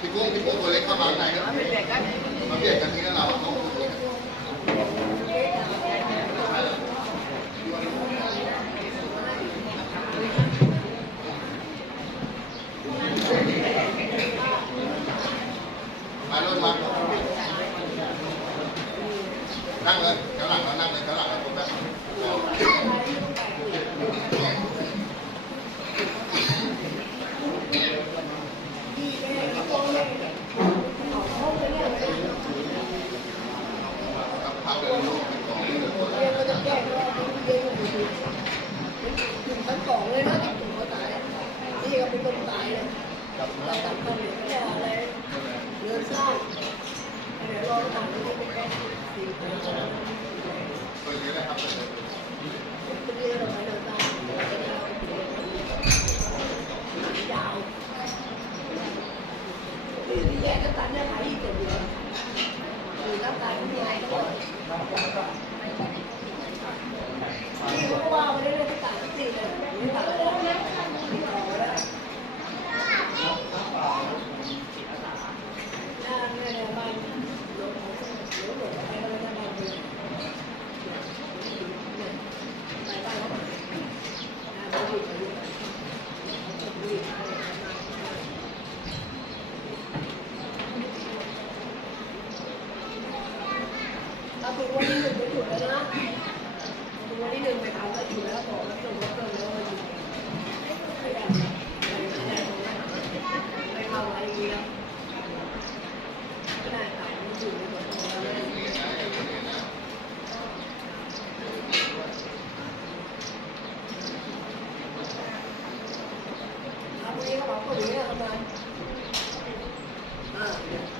พี่กุ้งพี่กุ้งตัวเล็กเข้ามาข้างนครัมาเบียดกันนี้แล้วเราตกเลยมาลดมานั่งเลย Các bạn có 嗯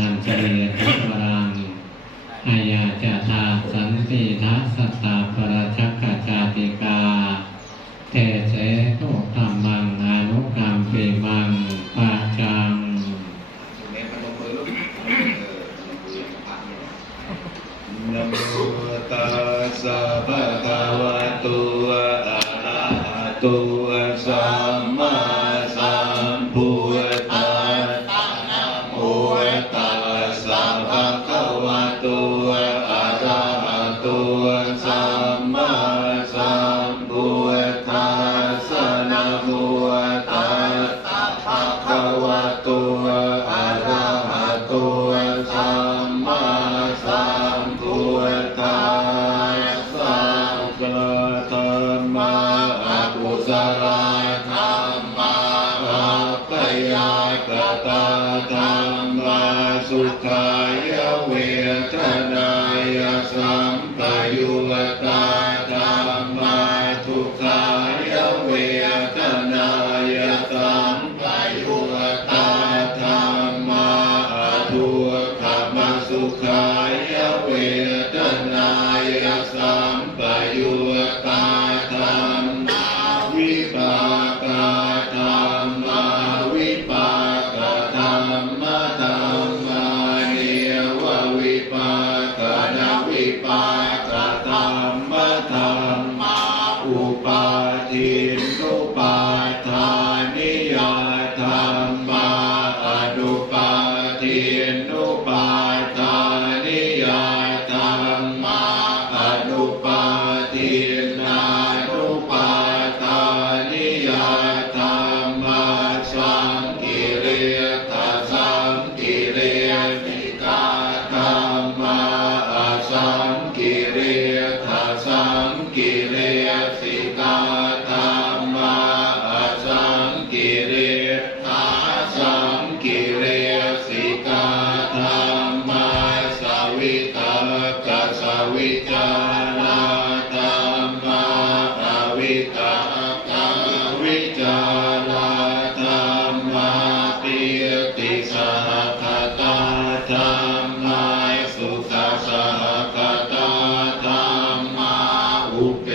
嗯。 ภะคะวะโตอะ ชนายสัมปยุตตา by Kyrie. ou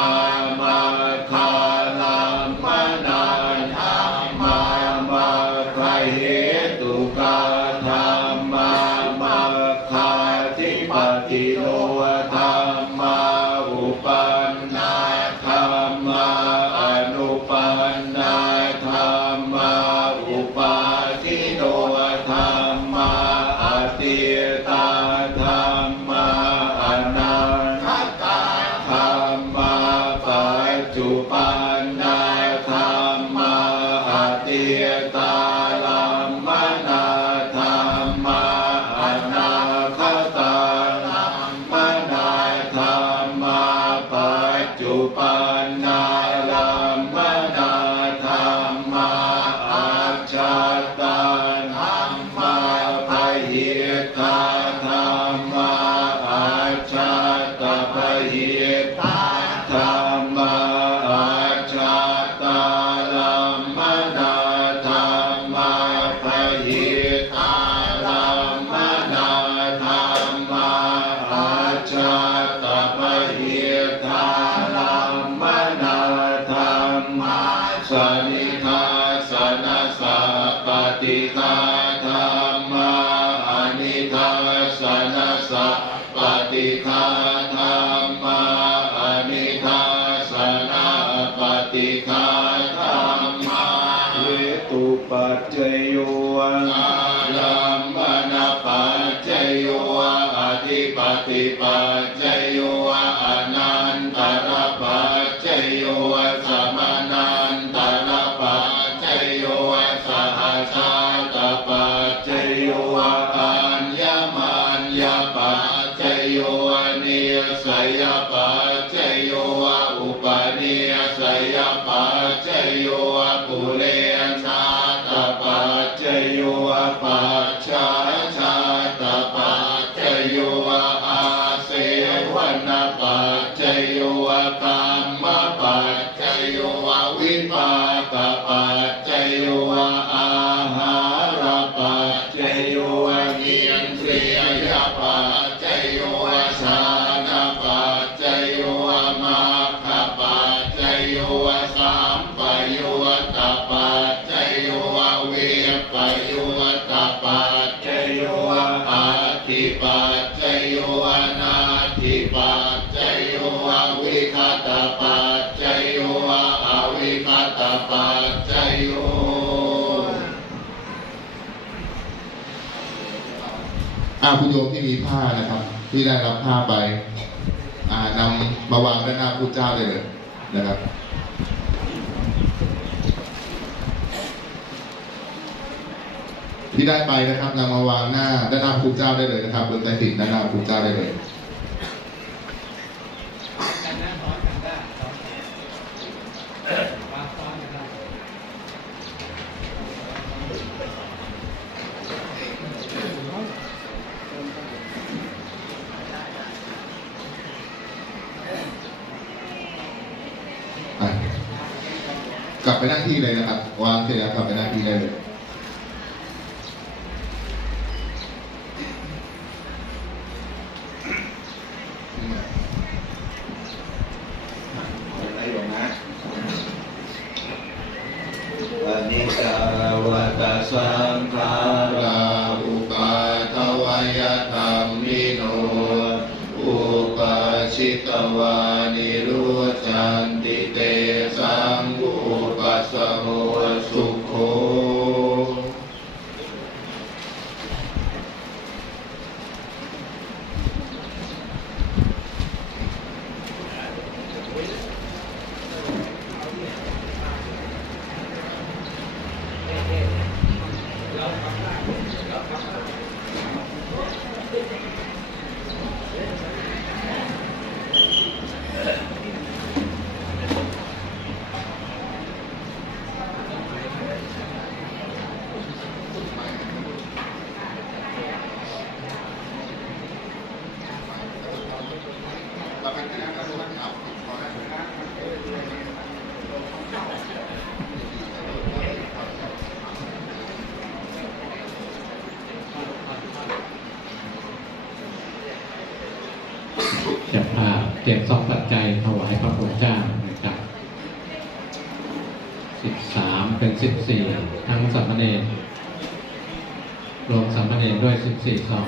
Amen. จุปันน ปัจจโย ปโยตปัจจโยอาทิปัจจโยนาทิปัจจโยวิคตปัจจโยอวิคตปัจจโยอาคุณโยมที่มีผ้านะครับ ที่ได้รับผ้าไปอ่านำมาวางด้านหน้าพุทธเจ้าได้เลยนะครับ ที่ได้ไปนะครับนำมาวางหน้าด้านหน้าพุณเจ้าได้เลยนะครับบนใต้ติ่งด้านหน้าพุณเจ้าได้เลย กันหน้าซ้อนกันได้ซ้อนวางซ้อนกันได้ อะกลับไปนั่งที่เลยนะครับ วางเสร็จแล้วกลับไปนั่งที่ได้เลย อะไรหรอกนะอนิจจาวัตสังขารา อุปาทวยธรรมิโน อุปาชิตวานิรุจันติเตสังอุปัสสโมสุโค จะพาแจกซองปัจจัยถวายพระพุทธเจ้านะครับสิบสามเป็นสิบสี่ทั้งสัมมเนรรวมสัมมเนรด้วยสิบสี่ซอง